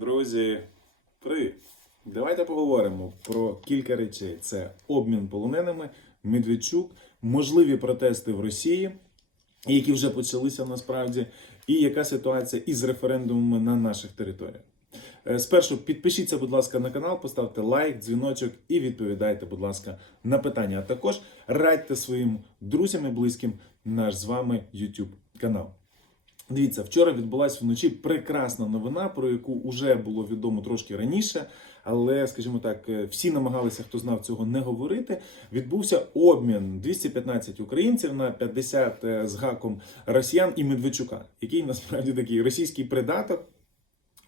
Друзі, привіт! Давайте поговоримо про кілька речей: це обмін полоненими, Медведчук, можливі протести в Росії, які вже почалися насправді, і яка ситуація із референдумами на наших територіях. Е, Спершу підпишіться, будь ласка, на канал, поставте лайк, дзвіночок і відповідайте, будь ласка, на питання. А також радьте своїм друзям і близьким наш з вами YouTube канал. Дивіться, вчора відбулася вночі прекрасна новина, про яку вже було відомо трошки раніше, але, скажімо так, е, всі намагалися, хто знав цього, не говорити. Відбувся обмін 215 українців на 50 е, з гаком росіян і Медведчука, який насправді такий російський придаток,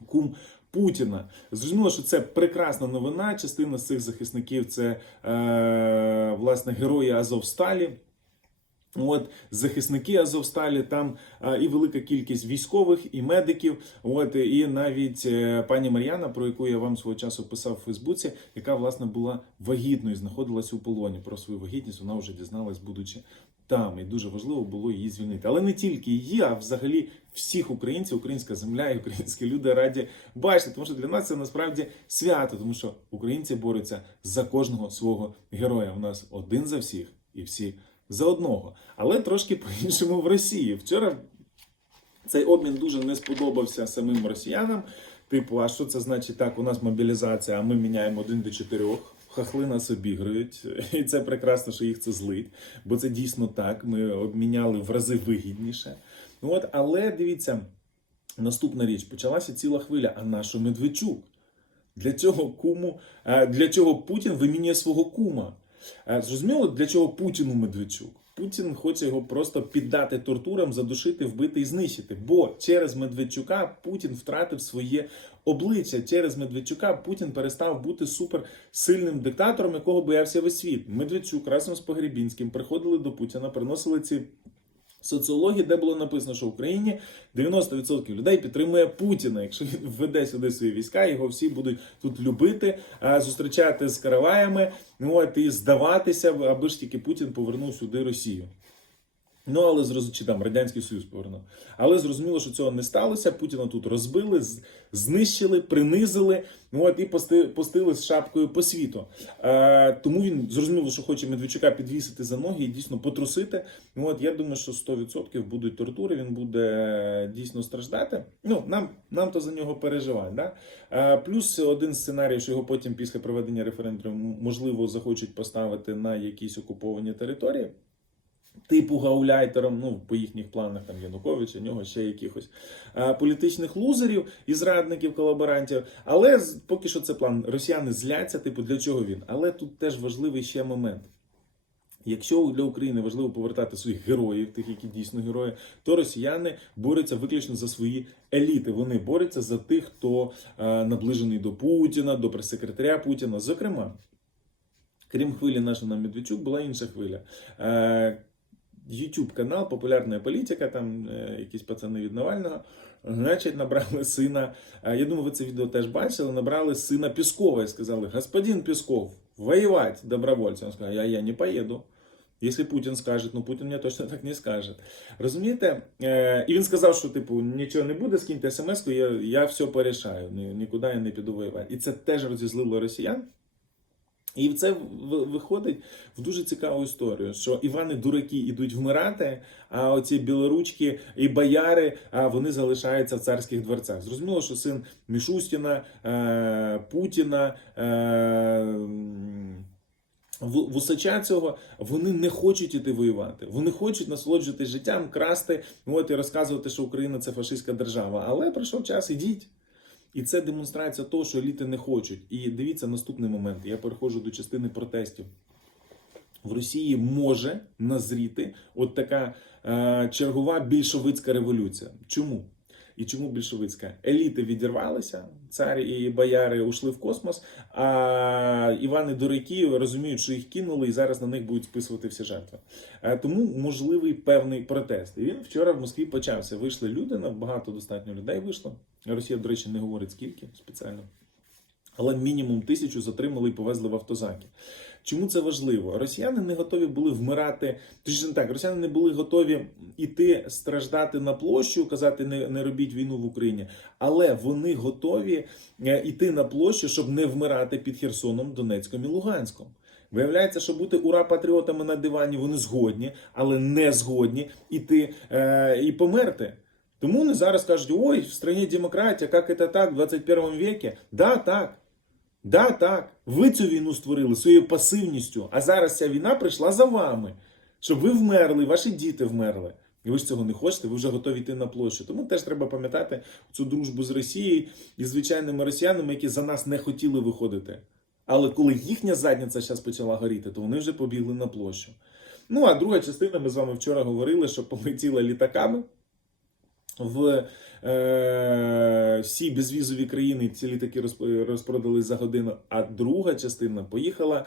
кум Путіна. Зрозуміло, що це прекрасна новина. Частина з цих захисників це е, власне герої Азовсталі. От захисники Азовсталі, там а, і велика кількість військових, і медиків. От і навіть е, пані Мар'яна, про яку я вам свого часу писав у Фейсбуці, яка власне була вагітною, знаходилася у полоні. Про свою вагітність вона вже дізналась, будучи там. І дуже важливо було її звільнити. Але не тільки її, а взагалі всіх українців, українська земля і українські люди раді бачити. Тому що для нас це насправді свято, тому що українці борються за кожного свого героя. У нас один за всіх і всі за одного. Але трошки по-іншому в Росії. Вчора цей обмін дуже не сподобався самим росіянам. Типу, а що це значить так? У нас мобілізація, а ми міняємо один до чотирьох. Хахли нас обіграють, і це прекрасно, що їх це злить, бо це дійсно так. Ми обміняли в рази вигідніше. Ну от, але дивіться, наступна річ почалася ціла хвиля. А нащо Медведчук? Для цього куму, е, для чого Путін вимінює свого кума? Е, Зрозуміло, для чого Путіну Медведчук? Путін хоче його просто піддати тортурам, задушити, вбити і знищити. Бо через Медведчука Путін втратив своє обличчя. Через Медведчука Путін перестав бути суперсильним диктатором, якого боявся весь світ. Медведчук разом з Погребінським приходили до Путіна, приносили ці. Соціології, де було написано, що в Україні 90% людей підтримує Путіна. Якщо він введе сюди свої війська, його всі будуть тут любити, а, зустрічати з караваями, ну от і здаватися, аби ж тільки Путін повернув сюди Росію. Ну, але зрозуміло, чи там Радянський Союз повернув. Але зрозуміло, що цього не сталося. Путіна тут розбили, знищили, принизили. Ну от і пости, постили з шапкою по світу. Е, тому він зрозуміло, що хоче Медведчука підвісити за ноги і дійсно потрусити. Ну от я думаю, що 100% будуть тортури. Він буде дійсно страждати. Ну нам, нам то за нього переживають. Да? Е, плюс один сценарій, що його потім після проведення референдуму можливо захочуть поставити на якісь окуповані території типу гауляйтером, ну по їхніх планах там Януковича, нього ще якихось а, політичних лузерів і зрадників, колаборантів. Але поки що це план. Росіяни зляться, типу, для чого він? Але тут теж важливий ще момент. Якщо для України важливо повертати своїх героїв, тих, які дійсно герої, то росіяни борються виключно за свої еліти. Вони борються за тих, хто е, наближений до Путіна, до прес-секретаря Путіна. Зокрема, крім хвилі нашого на Медведчук, була інша хвиля. YouTube канал Популярна політика, там е, якісь пацани від Навального. Значить, набрали сина. Я думаю, ви це відео теж бачили. Набрали сина Піскова і сказали: Господин Пісков, воювати добровольцем. Він сказав, я, я не поїду. Якщо Путін скаже, ну Путін мені точно так не скаже. Розумієте? Е, і він сказав, що типу нічого не буде, скиньте смс-ку, я, я все порішаю, нікуди я не піду воювати. І це теж розізлило росіян. І це виходить в дуже цікаву історію, що Івани дураки йдуть вмирати, а оці білоручки і бояри вони залишаються в царських дворцях. Зрозуміло, що син Мішустіна, е, Путіна. Е, Вусача цього вони не хочуть іти воювати. Вони хочуть насолоджуватись життям, красти, от і розказувати, що Україна це фашистська держава. Але прийшов час, ідіть. І це демонстрація того, що еліти не хочуть. І дивіться наступний момент. Я переходжу до частини протестів. В Росії може назріти от така е, чергова більшовицька революція. Чому? І чому більшовицька? Еліти відірвалися, царі і бояри ушли в космос, а Івани дураки розуміють, що їх кинули, і зараз на них будуть списувати всі жертви. Е, Тому можливий певний протест. І він вчора в Москві почався. Вийшли люди, багато достатньо людей вийшло. Росія, до речі, не говорить скільки спеціально. але мінімум тисячу затримали і повезли в автозаки. Чому це важливо? Росіяни не готові були вмирати. Не так, росіяни не були готові іти страждати на площу, казати не, не робіть війну в Україні, але вони готові е, іти на площу, щоб не вмирати під Херсоном, Донецьком і Луганськом. Виявляється, що бути ура-патріотами на дивані вони згодні, але не згодні іти е, і померти. Тому вони зараз кажуть: ой, в страні демократія, як це так, в 21 веке? Да, так. Да, так. Ви цю війну створили своєю пасивністю, а зараз ця війна прийшла за вами, щоб ви вмерли, ваші діти вмерли. І ви ж цього не хочете, ви вже готові йти на площу. Тому теж треба пам'ятати цю дружбу з Росією і звичайними росіянами, які за нас не хотіли виходити. Але коли їхня задниця зараз почала горіти, то вони вже побігли на площу. Ну а друга частина, ми з вами вчора говорили, що полетіла літаками в е, всі безвізові країни. Ці літаки розп- розпродались за годину. А друга частина поїхала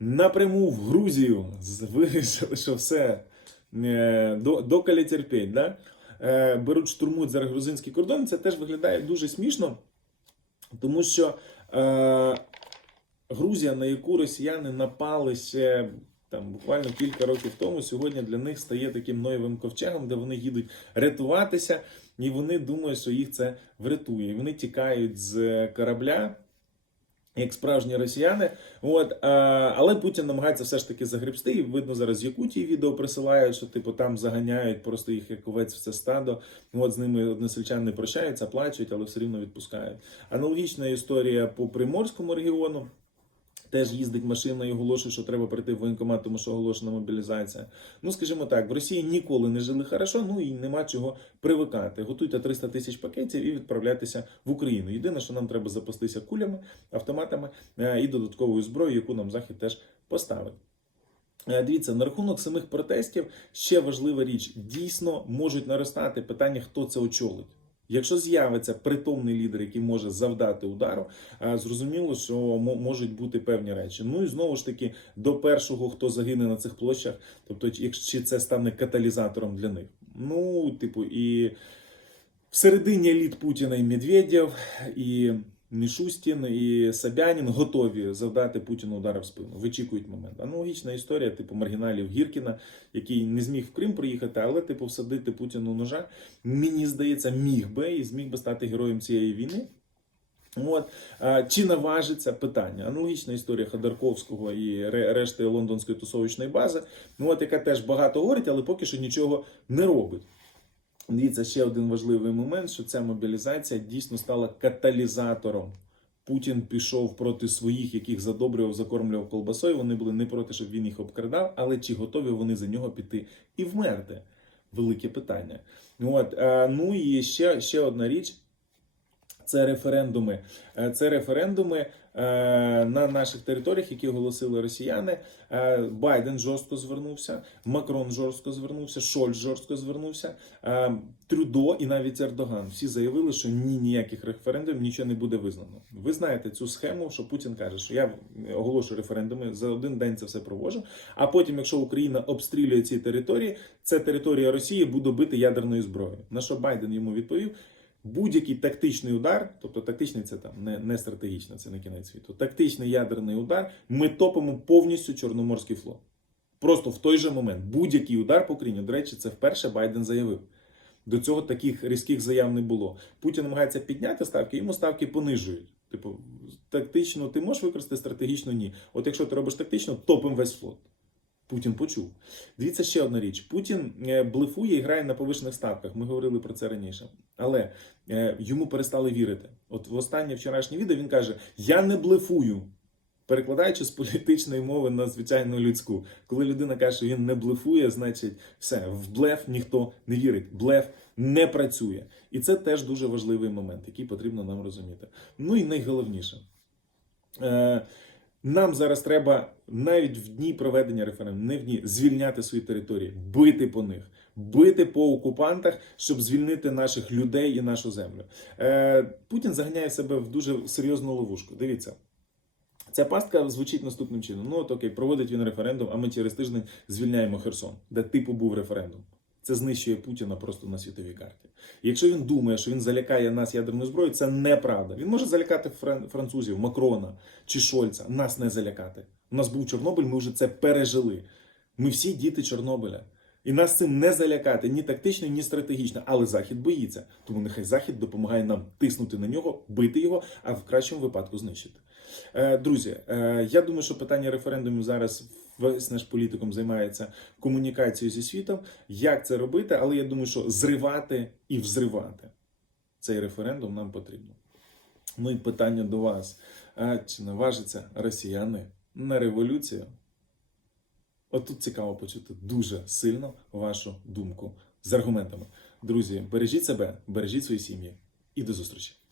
напряму в Грузію. Вирішили, що все е, до, доколи терпіть. Да? Е, беруть штурмують зараз грузинський кордон. Це теж виглядає дуже смішно, тому що. Грузія, на яку росіяни напали ще там буквально кілька років тому, сьогодні для них стає таким ноєвим ковчегом, де вони їдуть рятуватися, і вони думають, що їх це врятує. І вони тікають з корабля. Як справжні росіяни, от а, але Путін намагається все ж таки загребсти. І видно зараз Якутії відео присилають, що типу там заганяють просто їх як овець це стадо. От з ними односельчани прощаються, плачуть, але все рівно відпускають. Аналогічна історія по приморському регіону. Теж їздить машина і оголошує, що треба прийти в воєнкомат, тому що оголошена мобілізація. Ну, скажімо так, в Росії ніколи не жили хорошо, ну і нема чого привикати. Готуйте 300 тисяч пакетів і відправляйтеся в Україну. Єдине, що нам треба запастися кулями, автоматами е, і додатковою зброєю, яку нам Захід теж поставить. Е, Дивіться, на рахунок самих протестів ще важлива річ: дійсно можуть наростати питання, хто це очолить. Якщо з'явиться притомний лідер, який може завдати удару, зрозуміло, що можуть бути певні речі. Ну і знову ж таки, до першого, хто загине на цих площах, тобто, якщо це стане каталізатором для них. Ну, типу, і всередині еліт Путіна і Медведєв, і Мішустін, і Собянін готові завдати Путіну удар в спину. Вичікують момент. Аналогічна історія, типу маргіналів Гіркіна, який не зміг в Крим приїхати, але типу всадити Путіну ножа. Мені здається, міг би і зміг би стати героєм цієї війни. От чи наважиться питання? Аналогічна історія Ходорковського і решти лондонської тусовочної бази, ну от яка теж багато говорить, але поки що нічого не робить. Дивіться, ще один важливий момент, що ця мобілізація дійсно стала каталізатором. Путін пішов проти своїх, яких задобрював, закормлював колбасою. Вони були не проти, щоб він їх обкрадав, але чи готові вони за нього піти і вмерти? Велике питання. От, е, ну і ще, ще одна річ. Це референдуми. Е, Це референдуми на наших територіях, які оголосили росіяни. Е, Байден жорстко звернувся, Макрон жорстко звернувся, Шольц жорстко звернувся, е, Трюдо і навіть Ердоган. Всі заявили, що ні, ніяких референдумів нічого не буде визнано. Ви знаєте цю схему, що Путін каже, що я оголошую референдуми за один день це все провожу. А потім, якщо Україна обстрілює ці території, це територія Росії буде бити ядерною зброєю. На що Байден йому відповів? Будь-який тактичний удар, тобто тактичний це там не, не стратегічно, це не кінець світу. Тактичний ядерний удар, ми топимо повністю Чорноморський флот. Просто в той же момент будь-який удар по Україні. До речі, це вперше Байден заявив. До цього таких різких заяв не було. Путін намагається підняти ставки, йому ставки понижують. Типу, тактично ти можеш використати, стратегічно ні. От якщо ти робиш тактично, топим весь флот. Путін почув. Дивіться ще одна річ: Путін е, блефує і грає на повишених ставках. Ми говорили про це раніше. Але е, йому перестали вірити. От в останнє вчорашнє відео він каже: Я не блефую. Перекладаючи з політичної мови на звичайну людську. Коли людина каже, що він не блефує, значить все, в блеф ніхто не вірить. Блеф не працює. І це теж дуже важливий момент, який потрібно нам розуміти. Ну і найголовніше. Е, нам зараз треба навіть в дні проведення референдуму, не в дні, звільняти свої території, бити по них, бити по окупантах, щоб звільнити наших людей і нашу землю. Е, Путін заганяє себе в дуже серйозну ловушку. Дивіться. Ця пастка звучить наступним чином: ну от окей, проводить він референдум, а ми через тиждень звільняємо Херсон, де типу був референдум. Це знищує Путіна просто на світовій карті. Якщо він думає, що він залякає нас ядерною зброєю, це неправда. Він може залякати французів, Макрона чи Шольца. Нас не залякати. У нас був Чорнобиль, ми вже це пережили. Ми всі діти Чорнобиля. І нас цим не залякати ні тактично, ні стратегічно. Але Захід боїться. Тому нехай Захід допомагає нам тиснути на нього, бити його, а в кращому випадку знищити. Е, Друзі, е, я думаю, що питання референдумів зараз весь наш політикум займається комунікацією зі світом. Як це робити? Але я думаю, що зривати і взривати цей референдум нам потрібно. Ну і питання до вас: а чи наважаться росіяни на революцію? От тут цікаво почути дуже сильно вашу думку з аргументами. Друзі, бережіть себе, бережіть свої сім'ї і до зустрічі!